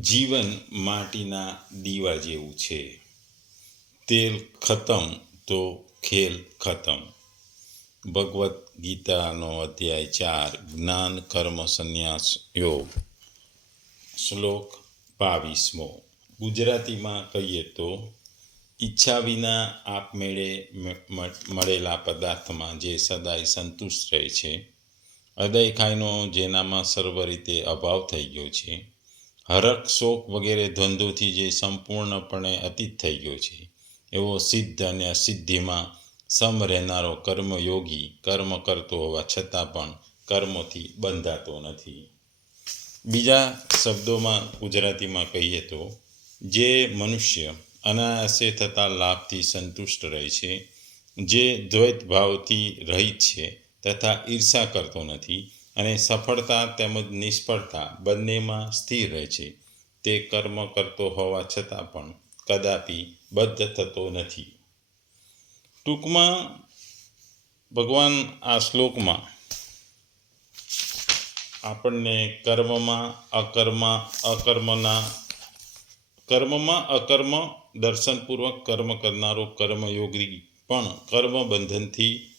જીવન માટીના દીવા જેવું છે. તેલ ખતમ તો ખેલ ખતમ. ભગવદ્ ગીતાનો અધ્યાય ચાર, જ્ઞાન, કર્મ, સંન્યાસ, યોગ. શ્લોક બાવીસમો. ગુજરાતીમાં કહીએ તો, ઈચ્છા વિના આપમેળે મળેલા પદાર્થમાં જે સદાય સંતુષ્ટ રહે છે અદયખાઈનો જેનામાં સર્વ રીતે અભાવ થઈ ગયો છે હરખ શોક વગેરે ધંધોથી જે સંપૂર્ણપણે અતીત થઈ ગયો છે, એવો સિદ્ધ અને અસિદ્ધિમાં સમ રહેનારો કર્મયોગી કર્મ કરતો હોવા છતાં પણ કર્મોથી બંધાતો નથી. બીજા શબ્દોમાં ગુજરાતીમાં કહીએ તો, જે મનુષ્ય અનાયાસે થતા લાભથી સંતુષ્ટ રહે છે, જે દ્વૈત ભાવથી રહિત છે તથા ઈર્ષા કરતો નથી અને સફળતા તેમજ નિષ્ફળતા બંનેમાં સ્થિર રહે છે. તે કર્મ કરતો હોવા છતાં પણ કદાપી બદ્ધ થતો નથી. ટૂંકમાં ભગવાન આ શ્લોકમાં આપણને કર્મમાં અકર્મ, અકર્મના, કર્મમાં અકર્મ, દર્શનપૂર્વક કર્મ કરનારો કર્મયોગી પણ કર્મ બંધનથી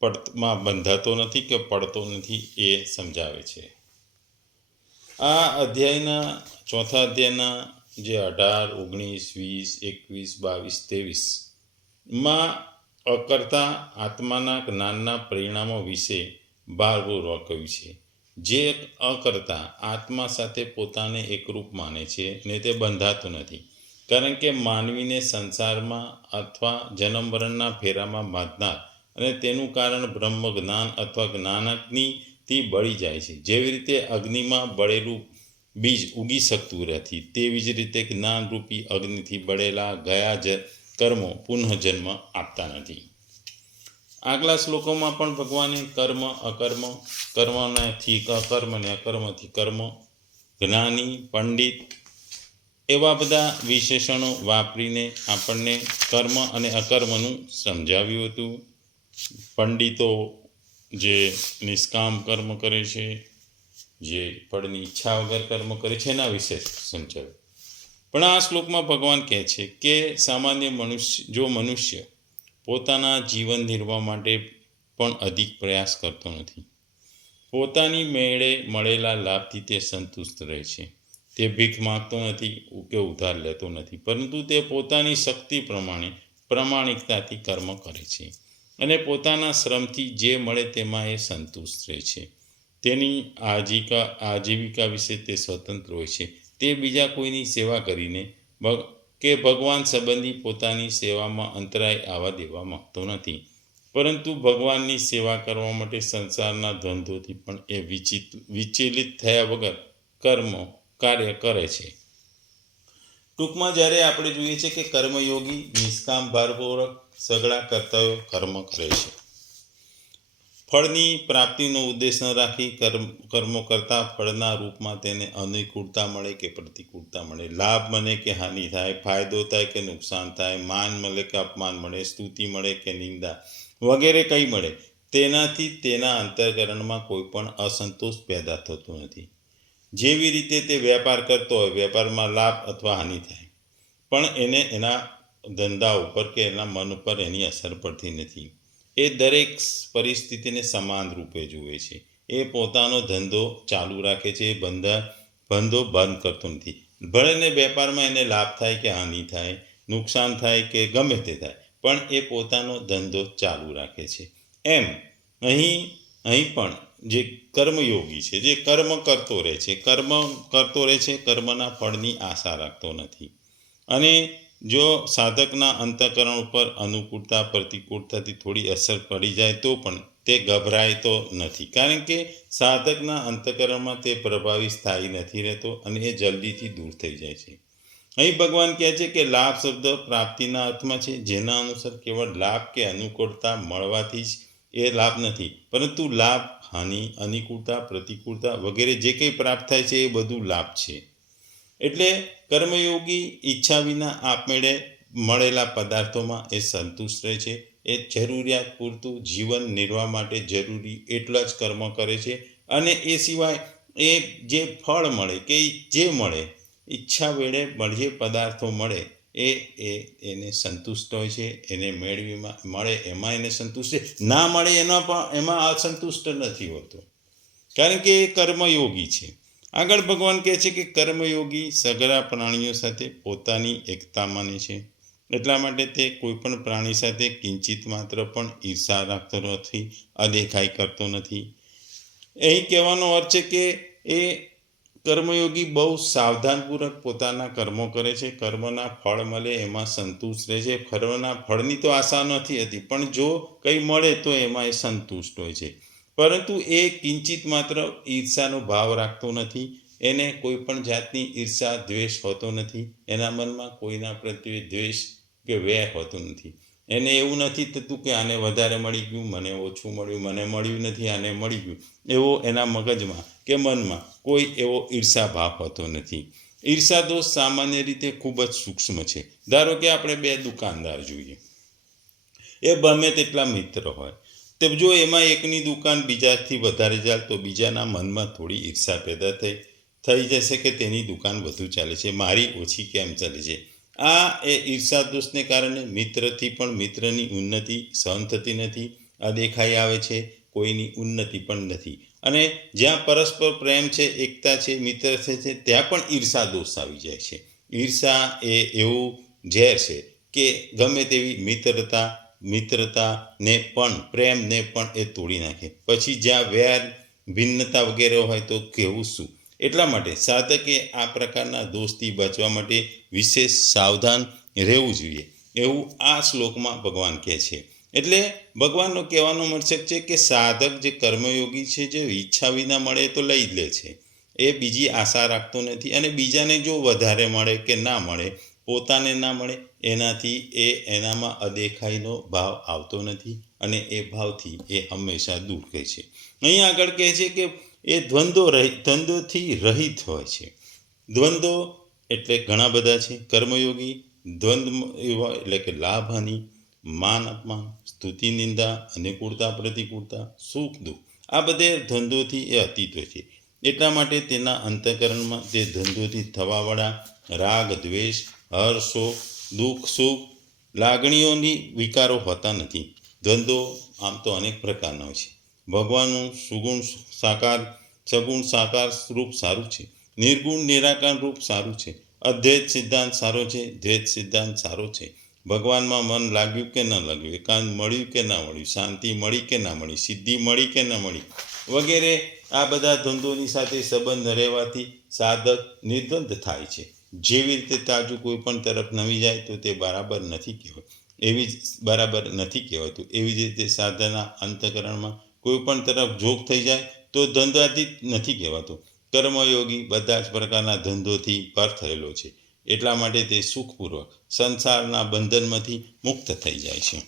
પડમાં બંધાતો નથી કે પડતો નથી એ સમજાવે છે. આ અધ્યાયના ચોથા અધ્યાયના જે અઢાર, ઓગણીસ, વીસ, એકવીસ, બાવીસ ત્રેવીસમાં અકર્તા આત્માના જ્ઞાનના પરિણામો વિશે ભારપૂર્વક કહ્યું છે. જે અકર્તા આત્મા સાથે પોતાને એકરૂપ માને છે ને તે બંધાતું નથી. કારણ કે માનવીને સંસારમાં અથવા જન્મ મરણના ફેરામાં બાંધનાર અને તેનું કારણ બ્રહ્મ જ્ઞાન અથવા જ્ઞાનાગ્નિથી બળી જાય છે. જેવી રીતે અગ્નિમાં બળેલું બીજ ઉગી શકતું નથી, તેવી જ રીતે જ્ઞાનરૂપી અગ્નિથી બળેલા ગયા જ કર્મો પુનઃજન્મ આપતા નથી. આગલા શ્લોકોમાં પણ ભગવાને કર્મ, અકર્મ કર્મથી અકર્મ ને અકર્મથી કર્મ, જ્ઞાની, પંડિત એવા બધા વિશેષણો વાપરીને આપણને કર્મ અને અકર્મનું સમજાવ્યું હતું. પંડિતો જે નિષ્કામ કર્મ કરે છે, જે ફળની ઈચ્છા વગર કર્મ કરે છે, એના વિશે સમજાવ્યું પણ આ શ્લોકમાં ભગવાન કહે છે કે સામાન્ય મનુષ્ય, જો મનુષ્ય પોતાના જીવન નિર્વાહ માટે પણ અધિક પ્રયાસ કરતો નથી, પોતાની મેળે મળેલા લાભથી તે સંતુષ્ટ રહે છે. તે ભીખ માગતો નથી કે ઉધાર લેતો નથી, પરંતુ તે પોતાની શક્તિ પ્રમાણે પ્રમાણિકતાથી કર્મ કરે છે. અને પોતાના શ્રમથી જે મળે તેમાં એ સંતુષ્ટ રહે છે. તેની આજીકા, આજીવિકા વિશે તે સ્વતંત્ર હોય છે. તે બીજા કોઈની સેવા કરીને કે ભગવાન સંબંધી પોતાની સેવામાં અંતરાય આવવા દેવા માગતો નથી. પરંતુ ભગવાનની સેવા કરવા માટે સંસારના ધંધોથી પણ એ વિચિત, વિચલિત થયા વગર કર્મ, કાર્ય કરે છે. ટૂંકમાં જ્યારે આપણે જોઈએ છે કે કર્મયોગી, નિષ્કામ ભારપૂર્વક સગળા કર્તવ્ય કર્મ કરે છે. ફળની પ્રાપ્તિનો ઉદ્દેશ ન રાખી કર્મ, કર્મો કરતાં ફળના રૂપમાં તેને અનુકૂળતા મળે કે પ્રતિકૂળતા મળે. લાભ મળે કે હાનિ થાય, ફાયદો થાય કે નુકસાન થાય, માન મળે કે અપમાન મળે, સ્તુતિ મળે કે નિંદા વગેરે કંઈ મળે. તેનાથી તેના અંતરકરણમાં કોઈ પણ અસંતોષ પેદા થતો નથી. જેવી રીતે તે વેપાર કરતો હોય વેપારમાં લાભ અથવા હાનિ થાય. પણ એને એના ધંધા ઉપર કે એના મન ઉપર એની અસર પડતી નથી. એ દરેક પરિસ્થિતિને સમાન રૂપે જુએ છે. એ પોતાનો ધંધો ચાલુ રાખે છે. એ બંધા, ધંધો બંધ કરતો નથી. ભલે ને વેપારમાં એને લાભ થાય કે હાનિ થાય, નુકસાન થાય કે ગમે તે થાય, પણ એ પોતાનો ધંધો ચાલુ રાખે છે. એમ અહીં અહીં પણ જે કર્મયોગી છે, જે કર્મ કરતો રહે છે, કર્મ કરતો રહે છે, કર્મના ફળની આશા રાખતો નથી. અને જો સાધકના અંતકરણ ઉપર અનુકૂળતા, પ્રતિકૂળતાથી થોડી અસર પડી જાય તો પણ તે ગભરાય તો નથી. કારણ કે સાધકના અંતકરણમાં તે પ્રભાવી સ્થાયી નથી રહેતો અને એ જલ્દીથી દૂર થઈ જાય છે. અહીં ભગવાન કહે છે કે લાભ શબ્દ પ્રાપ્તિના અર્થમાં છે. જેના અનુસાર કેવળ લાભ કે અનુકૂળતા મળવાથી જ એ લાભ નથી. પરંતુ લાભ, હાનિ, અનુકૂળતા, પ્રતિકૂળતા વગેરે જે કંઈ પ્રાપ્ત થાય છે એ બધું લાભ છે. એટલે કર્મયોગી ઈચ્છા વિના આપમેળે મળેલા પદાર્થોમાં એ સંતુષ્ટ રહે છે. એ જરૂરિયાત પૂરતું જીવન નિર્વાહ માટે જરૂરી એટલા જ કર્મ કરે છે. અને એ સિવાય એ જે ફળ મળે કે જે મળે, ઈચ્છા વેળે જે પદાર્થો મળે, એ એ એને સંતુષ્ટ હોય છે. એને મેળવીમાં મળે એમાં એને સંતુષ્ટ છે. ના મળે એના પણ એમાં અસંતુષ્ટ નથી હોતો. કારણ કે એ કર્મયોગી છે. આગળ ભગવાન કહે છે કે કર્મયોગી સગળા પ્રાણીઓ સાથે પોતાની એકતા માને છે. એટલા માટે તે કોઈ પણ પ્રાણી સાથે કિંચિત માત્ર પણ ઈર્ષા રાખતો નથી, અદેખાઈ કરતો નથી. અહીં કહેવાનો અર્થ છે કે એ કર્મયોગી બહુ સાવધાનપૂર્વક પોતાના કર્મો કરે છે. કર્મના ફળ મળે, એમાં સંતુષ્ટ રહે છે. કર્મના ફળની તો આશા નથી હતી, પણ જો કંઈ મળે તો એમાં એ સંતુષ્ટ હોય છે. પરંતુ એ કિંચિત માત્ર ઈર્ષાનો ભાવ રાખતો નથી. એને કોઈ પણ જાતની ઈર્ષા, દ્વેષ હોતો નથી. એના મનમાં કોઈના પ્રત્યે દ્વેષ કે વેર હોતો નથી. એને એવું નથી થતું કે આને વધારે મળી ગયું, મને ઓછું મળ્યું, મને મળ્યું નથી, આને મળી ગયું. એવો એના મગજમાં કે મનમાં કોઈ એવો ઈર્ષા ભાવ હોતો નથી. ઈર્ષા દોષ સામાન્ય રીતે ખૂબ જ સૂક્ષ્મ છે. ધારો કે આપણે બે દુકાનદાર જોઈએ. એ ગમે તેટલા મિત્ર હોય. તો જો એમાં એકની દુકાન બીજાથી વધારે ચાલે, તો બીજાના મનમાં થોડી ઈર્ષા પેદા થઈ થઈ જશે કે તેની દુકાન વધુ ચાલે છે. મારી ઓછી કેમ ચાલે છે? આ એ ઈર્ષા દોષને કારણે મિત્રથી પણ મિત્રની ઉન્નતિ સહન થતી નથી, આ દેખાઈ આવે છે, કોઈની ઉન્નતિ પણ નથી. અને જ્યાં પરસ્પર પ્રેમ છે, એકતા છે, મિત્ર છે ત્યાં પણ ઈર્ષા દોષ આવી જાય છે. ઈર્ષા એ એવું ઝેર છે કે ગમે તેવી મિત્રતા મિત્રતાને પણ, પ્રેમને પણ એ તોડી નાખે. પછી જ્યાં વેર ભિન્નતા વગેરે હોય તો કહેવું શું? એટલા માટે સાધકે આ પ્રકારના દોષથી બચવા માટે વિશેષ સાવધાન રહેવું જોઈએ. એવું આ શ્લોકમાં ભગવાન કહે છે. એટલે ભગવાનનો કહેવાનો મતલબ છે કે સાધક જે કર્મયોગી છે, જે ઈચ્છા વિના મળે તો લઈ જ લે છે. એ બીજી આશા રાખતો નથી અને બીજાને જો વધારે મળે કે ના મળે પોતાને ના મળે, એનાથી એ એનામાં અદેખાઈનો ભાવ આવતો નથી અને એ ભાવથી એ હંમેશા દૂર કહે છે. અહીં આગળ કહે છે કે એ દ્વંદ્વો રહી, દ્વંદ્વથી રહિત હોય છે. દ્વંદ્વો એટલે ઘણા બધા છે. કર્મયોગી, દ્વંદ્વ એટલે કે લાભ હાનિ માન અપમાન, સ્તુતિ, નિંદા અનુકૂળતા પ્રતિકૂળતા, સુખ, દુઃખ. આ બધે ધંધોથી એ અતીત હોય છે. એટલા માટે તેના અંતઃકરણમાં તે ધંધોથી થવાવાળા રાગ, દ્વેષ હર્ષો, દુઃખ, સુખ લાગણીઓની વિકારો હોતા નથી. ધંધો આમ તો અનેક પ્રકારના છે. ભગવાનનું સુગુણ સાકાર, સગુણ સાકાર રૂપ સારું છે. નિર્ગુણ, નિરાકાર રૂપ સારું છે. અદ્વૈત સિદ્ધાંત સારો છે. દ્વૈત સિદ્ધાંત સારો છે. ભગવાનમાં મન લાગ્યું કે ન લાગ્યું, એકાંત મળ્યું કે ના મળ્યું, શાંતિ મળી કે ના મળી, સિદ્ધિ મળી કે ન મળી, વગેરે આ બધા ધંધોની સાથે સંબંધ રહેવાથી સાધક નિર્દ્વંદ થાય છે. જેવી રીતે તાજું કોઈ પણ તરફ નમી જાય તો તે બરાબર નથી કહેવાય. એવી જ બરાબર નથી કહેવાતું એવી જ રીતે સાધના અંતકરણમાં કોઈ પણ તરફ જોગ થઈ જાય તો ધંધાથી નથી કહેવાતું. કર્મયોગી બધા જ પ્રકારના ધંધોથી પર થયેલો છે. એટલા માટે તે સુખપૂર્વક સંસારના બંધનમાંથી મુક્ત થઈ જાય છે.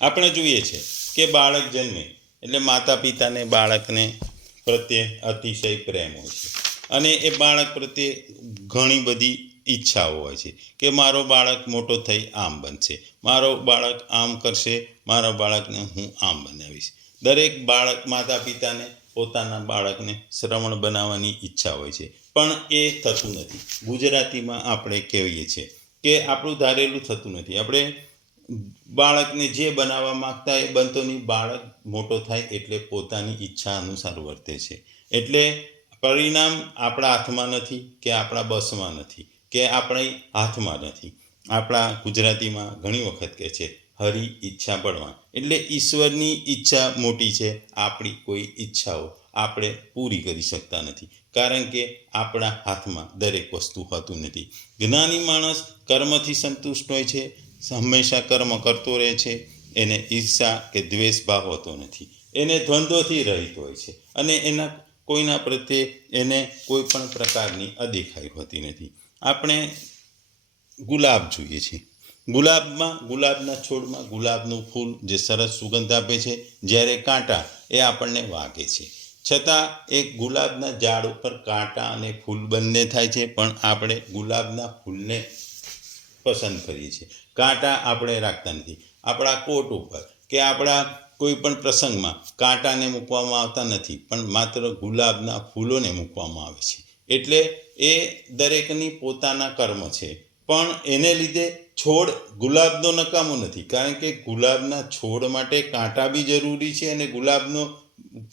આપણે જોઈએ છે કે બાળક જન્મે એટલે માતા પિતાને બાળકને પ્રત્યે અતિશય પ્રેમ હોય છે. અને એ બાળક પ્રત્યે ઘણી બધી ઈચ્છાઓ હોય છે કે મારો બાળક મોટો થઈ આમ બનશે. મારો બાળક આમ કરશે, મારા બાળકને હું આમ બનાવીશ. દરેક બાળક માતા પિતાને પોતાના બાળકને શ્રવણ બનાવવાની ઈચ્છા હોય છે. પણ એ થતું નથી. ગુજરાતીમાં આપણે કહીએ છીએ કે આપણું ધારેલું થતું નથી. આપણે બાળકને જે બનાવવા માંગતા એ બનતો નહીં. બાળક મોટો થાય એટલે પોતાની ઈચ્છા અનુસાર વર્તે છે. એટલે પરિણામ આપણા હાથમાં નથી કે આપણા બસમાં નથી કે આપણી હાથમાં નથી. આપણા ગુજરાતીમાં ઘણી વખત કહે છે, હરી ઈચ્છા પડવા એટલે ઈશ્વરની ઈચ્છા મોટી છે, આપણી કોઈ ઈચ્છાઓ આપણે પૂરી કરી શકતા નથી. કારણ કે આપણા હાથમાં દરેક વસ્તુ હોતું નથી. જ્ઞાની માણસ કર્મથી સંતુષ્ટ હોય છે, હંમેશા કર્મ કરતો રહે છે, એને ઈર્ષા કે દ્વેષ ભાવ હોતો નથી. એને દ્વંદ્વથી રહિત હોય છે અને એના કોઈના પ્રત્યે એને કોઈ પણ પ્રકારની અદેખાઈ હોતી નથી. આપણે ગુલાબ જોઈએ છીએ. ગુલાબમાં, ગુલાબના છોડમાં ગુલાબનું ફૂલ જે સરસ સુગંધ આપે છે, જ્યારે કાંટા એ આપણને વાગે છે. છતાં એક ગુલાબના ઝાડ ઉપર કાંટા અને ફૂલ બંને થાય છે, પણ આપણે ગુલાબના ફૂલને પસંદ કરીએ છીએ. કાંટા આપણે રાખતા નથી. આપણા કોટ ઉપર કે આપણા કોઈ પણ પ્રસંગમાં કાંટાને મૂકવામાં આવતા નથી, પણ માત્ર ગુલાબના ફૂલોને મૂકવામાં આવે છે. એટલે એ દરેકની પોતાના કર્મ છે. પણ એને લીધે છોડ ગુલાબનો નકામો નથી, કારણ કે ગુલાબના છોડ માટે કાંટા બી જરૂરી છે અને ગુલાબનો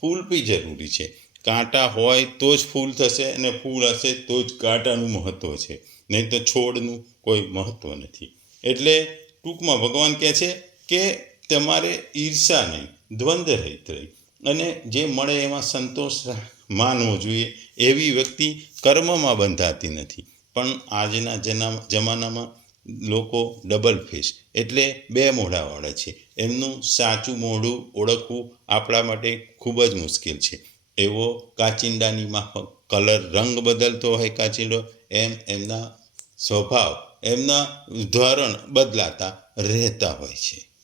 ફૂલ બી જરૂરી છે. કાંટા હોય તો જ ફૂલ થશે અને ફૂલ હશે તો જ કાંટાનું મહત્ત્વ છે. નહીં તો છોડનું કોઈ મહત્ત્વ નથી. એટલે ટૂંકમાં ભગવાન કહે છે કે તમારે ઈર્ષા નહીં દ્વંદ્વ રહિત રહી. અને જે મળે એમાં સંતોષ માનવો જોઈએ એવી વ્યક્તિ કર્મમાં બંધાતી નથી. પણ આજના જના, જમાનામાં લોકો ડબલ ફેસ એટલે બે મોઢાવાળા છે. એમનું સાચું મોઢું ઓળખવું આપણા માટે ખૂબ જ મુશ્કેલ છે. એવો કાચિંડાની માફક કલર રંગ બદલતો હોય કાચિંડો, એમ એમના સ્વભાવ, એમના ધોરણ બદલાતા રહેતા હોય છે.